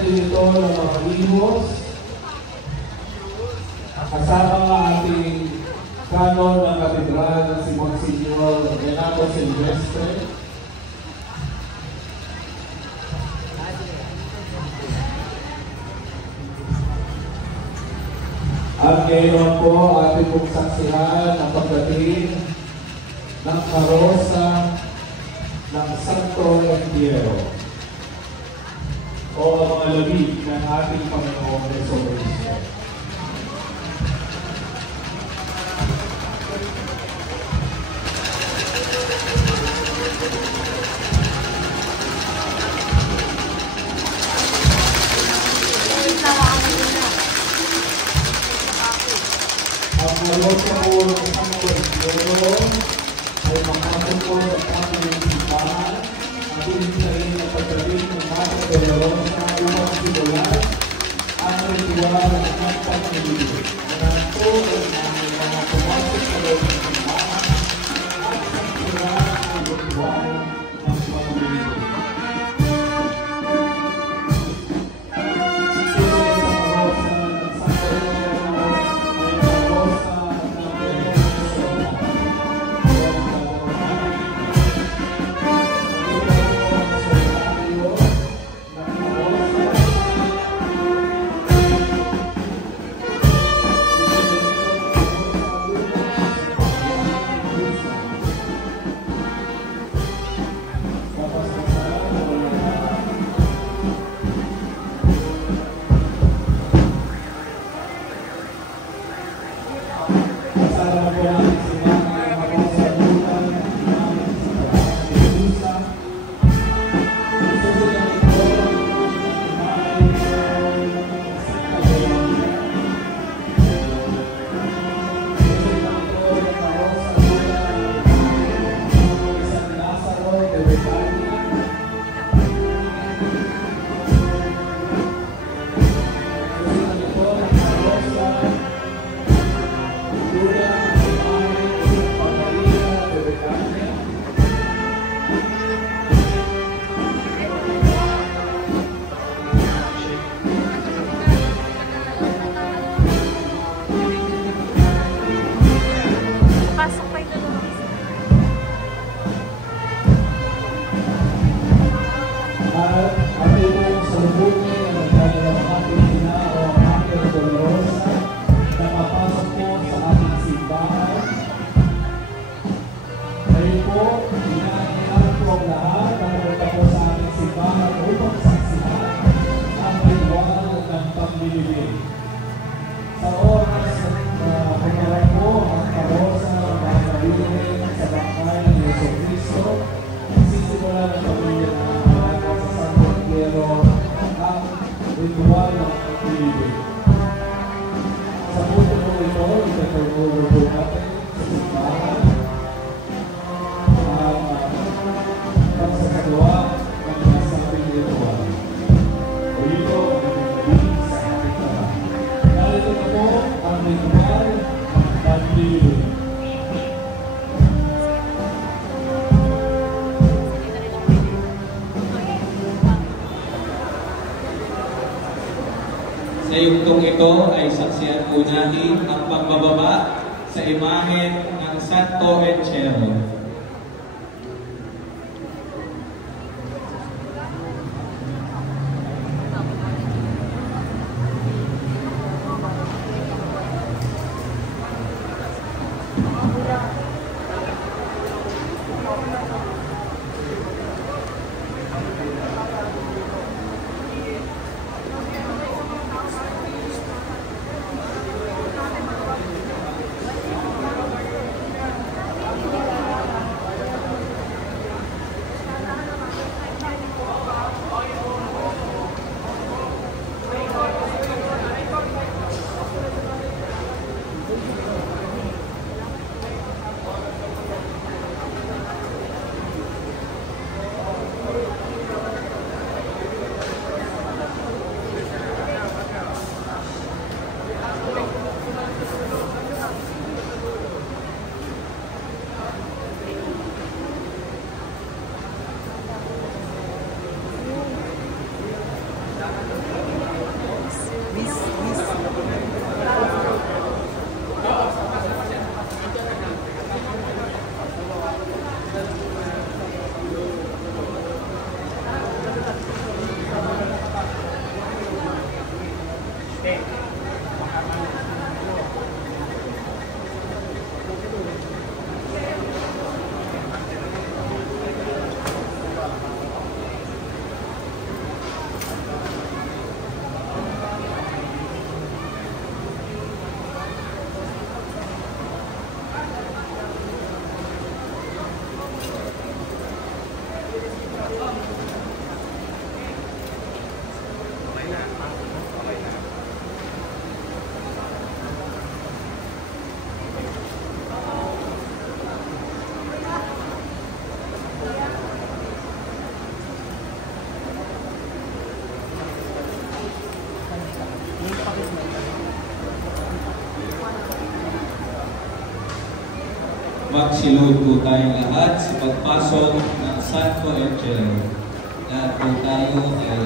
dito ng mga limos. Kasama nga ating kanon ng katedral na si Monsignor Renato Silvestre. At ngayon po ating pong saksihan ang pagdating ng karosa ng Santo Entierro o ang mga labig ng ating Panginoong Jesucristo. Ang karosa po ng Santo Entierro ay makatungkol sa ating simbahan. Ating sayin na pagdating ng mga Dolorosa upang simulan ang ritual ng pagpapalibig. Kaya po ay mga pumasok sa loob ng simbahan at saksihan ang ritual ng pagpapalibig. Sa yugtong ito ay saksihan po natin ang pagbababa sa imahe ng Santo Entierro. Magsilod po tayong lahat sa pagpasok ng Santo Evangelio. Lahat po tayo ay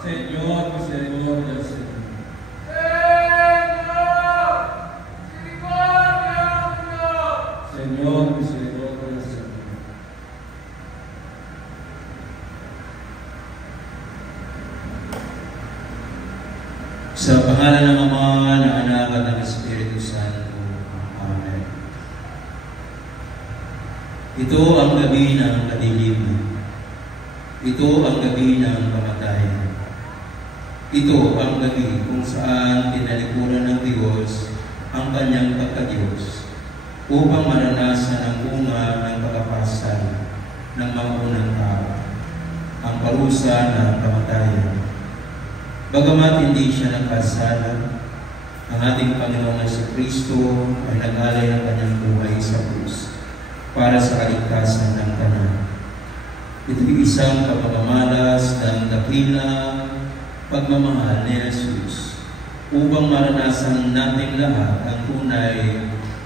Señor, misericordia, Señor. Señor, misericordia, Señor. Sa pangalan ng Ama, ng Anak at ng Espiritu Santo. Amen. Ito ang gabi ng kadiliman. Ito ang gabi ng kamatayan. Ito ang gabi kung saan tinalikuran ng Diyos ang kanyang pagka-Diyos upang maranasan ang bunga ng pagkapasan ng mga unang tao, ang parusa ng kamatayan. Bagamat hindi siya nagkasala, ang ating Panginoong Jesucristo ay nag-alay ng kanyang buhay sa krus para sa kaligtasan ng tanan. Ito'y isang pagmamalas ng dakilang pagmamahal ni Jesus upang maranasan natin lahat ang tunay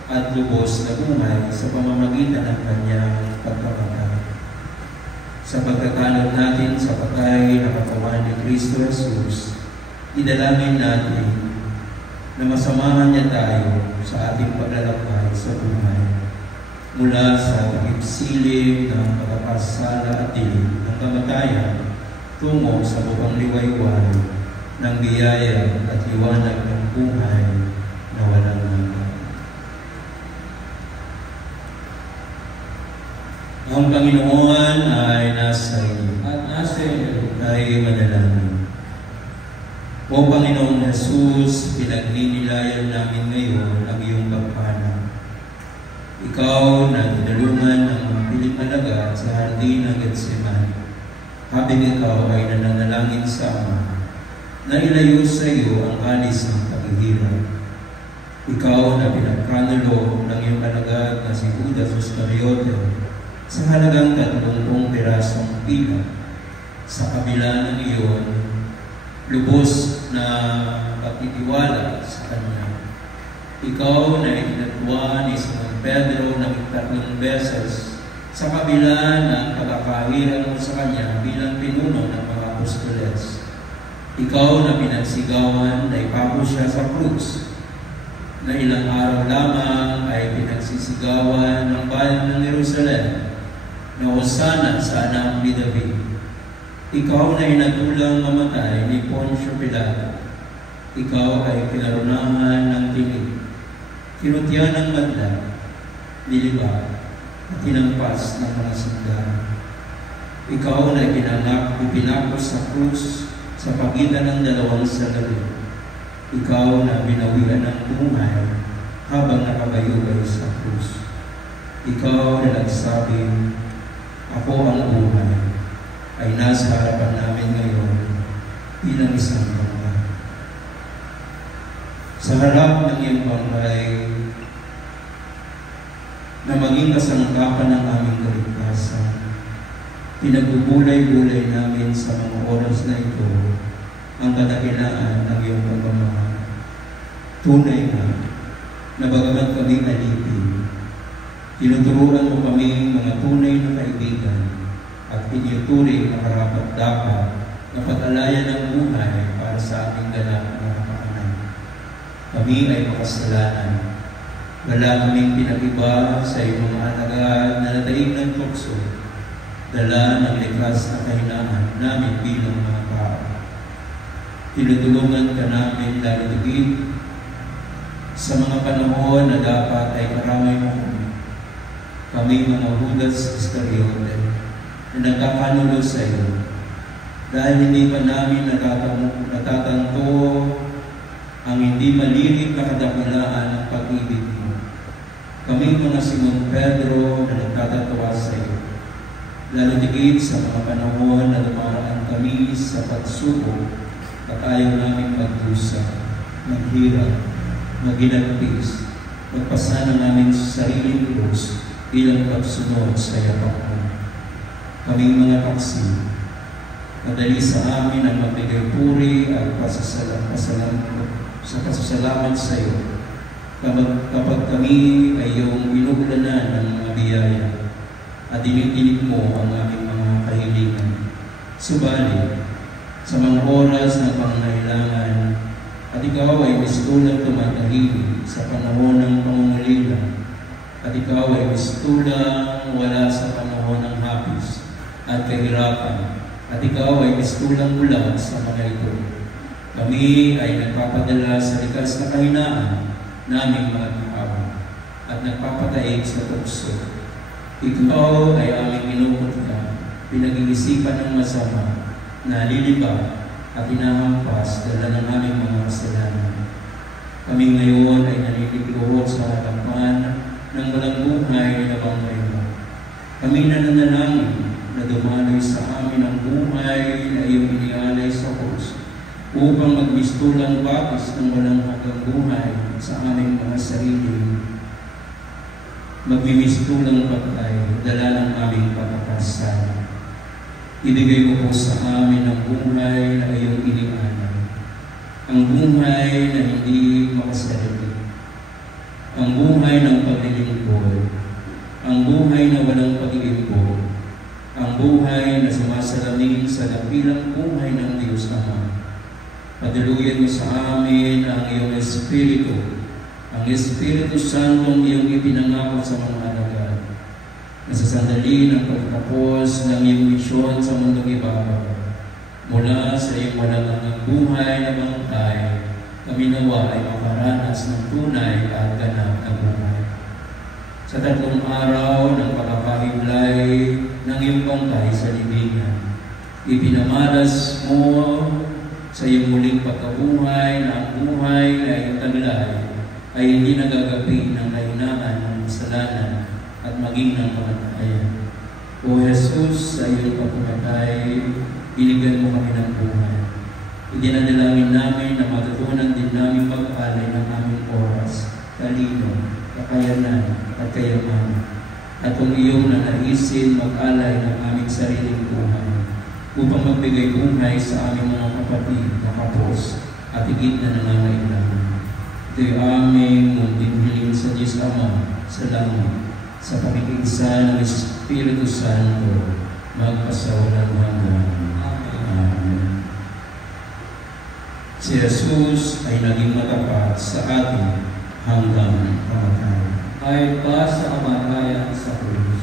at lubos na buhay sa pamamagitan ng kanyang pagkamatay. Sa pagkatanod natin sa patay na katawan ni Kristo Jesus, idalangin natin na masamahan niya tayo sa ating paglalakbay sa buhay mula sa takip-silig ng pagkakasala at dilim ng kamatayan tungo sa bukang liwayway ng biyaya at liwanag ng buhay na walang hanggan. Ang Panginoon ay nasa iyo At nasa iyo. ay manalangin. O Panginoong Jesus, pinagninilayan namin ngayon ang iyong pagpana. Ikaw na tinulungan ng mga piling alaga sa hardin ng Getsemani, habang ikaw ay nananalangin sa Ama, na ilayo sa iyo ang alis ng paghihirap. Ikaw na pinagkanulo ng iyong alagad na si Judas Iscariote sa halagang 30 pirasong pila. Sa kabila ng iyon, lubos na pagtitiwala sa Kanya. Ikaw na itinatwa ni Simon Pedro ng 3 beses sa kabila ng pagkakahiran mo sa Kanya bilang pinuno ng mga apostoles. Ikaw na pinagsigawan na ipako siya sa krus, na ilang araw lamang ay pinagsisigawan ng bayan ng Jerusalem, na Hosana sa anak ni David. Ikaw na inatulang mamatay ni Poncio Pilato. Ikaw ay pinarunahan ng tinig, kinutyan ng madla, nilibag, at tinampas ng mga sundalo. Ikaw na ipinakos sa krus sa pagitan ng 2 salarin. Ikaw na binawian ng buhay habang nakabayubay sa krus. Ikaw na nagsabing, ako ang buhay, ay nasa harapan namin ngayon bilang isang bangkay. Sa harap ng iyong bangkay na maging kasangkapan ng aming kaligtasan, pinagbubulay-bulay namin sa mga oras na ito ang kadakilaan ng iyong pagmamahal. Tunay na bagamat kami alipin, tinuturuan mo kami mga tunay na kaibigan at itinuturing na karapat-dapat na patalayan ng buhay para sa aming ganap na kapakanan. Kami ay makasalanan. Wala kaming pinagiba sa iyong mga alagad na nataig ng tukso, dala ng likas na kahinaan namin bilang mga tao. Tinutulungan ka namin lalo higit sa mga panahon na dapat ay karamay mo kami mga Judas Iscariote na nagkakanulo sa iyo dahil hindi pa namin natatanto ang hindi malirik na kadakilaan ng pag-ibig mo. Kami mga Simon Pedro na nagtatatawa sa iyo, lalo higit sa mga panahon na dumaraan kami sa pagsubok at ayaw namin magdusa, maghirap, maginagpis, magpasana namin sa sariling krus bilang pagsunod sa yapak mo. Kaming mga taksi, madali sa amin ang magbigay puri at pasasalamat sa iyo kapag kami ay iyong binubulanan ng mga biyaya at dinidinig mo ang aming mga kahilingan. Subalit, sa mga oras ng pangangailangan, at ikaw ay mistulang tumatahimik sa panahon ng pangungulila, at ikaw ay mistulang wala sa panahon ng hapis at kahirapan, at ikaw ay mistulang bulag sa mga ito. Kami ay nagpapadala sa likas na kahinaan naming mga tao at nagpapataig sa tukso. Ikaw ay aming inukutka, pinag-iisipan ng masama, nalilibag at inahampas dala ng aming mga kasalanan. Kami ngayon ay naniniluhod sa harapan ng walang buhay na bangkayo. Kami nananalangin na dumaloy sa amin ang buhay na iyong inialay sa krus upang magmistulang batis ng walang hanggang buhay sa aming mga sarili. Magmimistulang patay, dala ng aming pagkakasalan. Ibigay mo po sa amin ang buhay na iyong inialay, ang buhay na hindi makasarili, ang buhay ng paglilingkod, ang buhay na walang pag-iimpog, ang buhay na sumasalamin sa dakilang buhay ng Diyos Ama. Padaluyan mo sa amin ang iyong Espiritu, ang Espiritu Santong iyong ipinangako sa mga alagad, na sa sandali ng pagtapos ng iyong misyon sa mundong ibabaw, mula sa iyong walang buhay na bangkay, kami nawa ay makaranas ng tunay at ganap na buhay. Sa 3 araw ng pagkapahiblay ng iyong bangkay sa libingan, ipinamalas mo sa iyong muling pagkabuhay na ang buhay na iyong taglay ay hindi nagagapi ng kahinaan ng kasalanan at maging ng kamatayan. O Jesus, sa iyong pagkamatay, binigyan mo kami ng buhay. Idinadalangin namin na matutunan din namin pag-alay ng aming oras, talino, kakayanan at kayamanan. At kung iyong nanaisin mag-alay ng aming sariling buhay upang magbigay buhay sa aming mga kapatid na kapos at higit na nangangailangan. Ito'y aming munting hiling sa Diyos Ama sa langit, sa pakikiisa ng Espiritu Santo, magpasawalang hanggan. Amen. Si Jesus ay naging matapat sa atin hanggang kamatayan. Kahit pa sa kamatayan sa krus.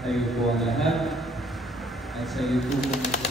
Tayo po ang lahat at sa iyo po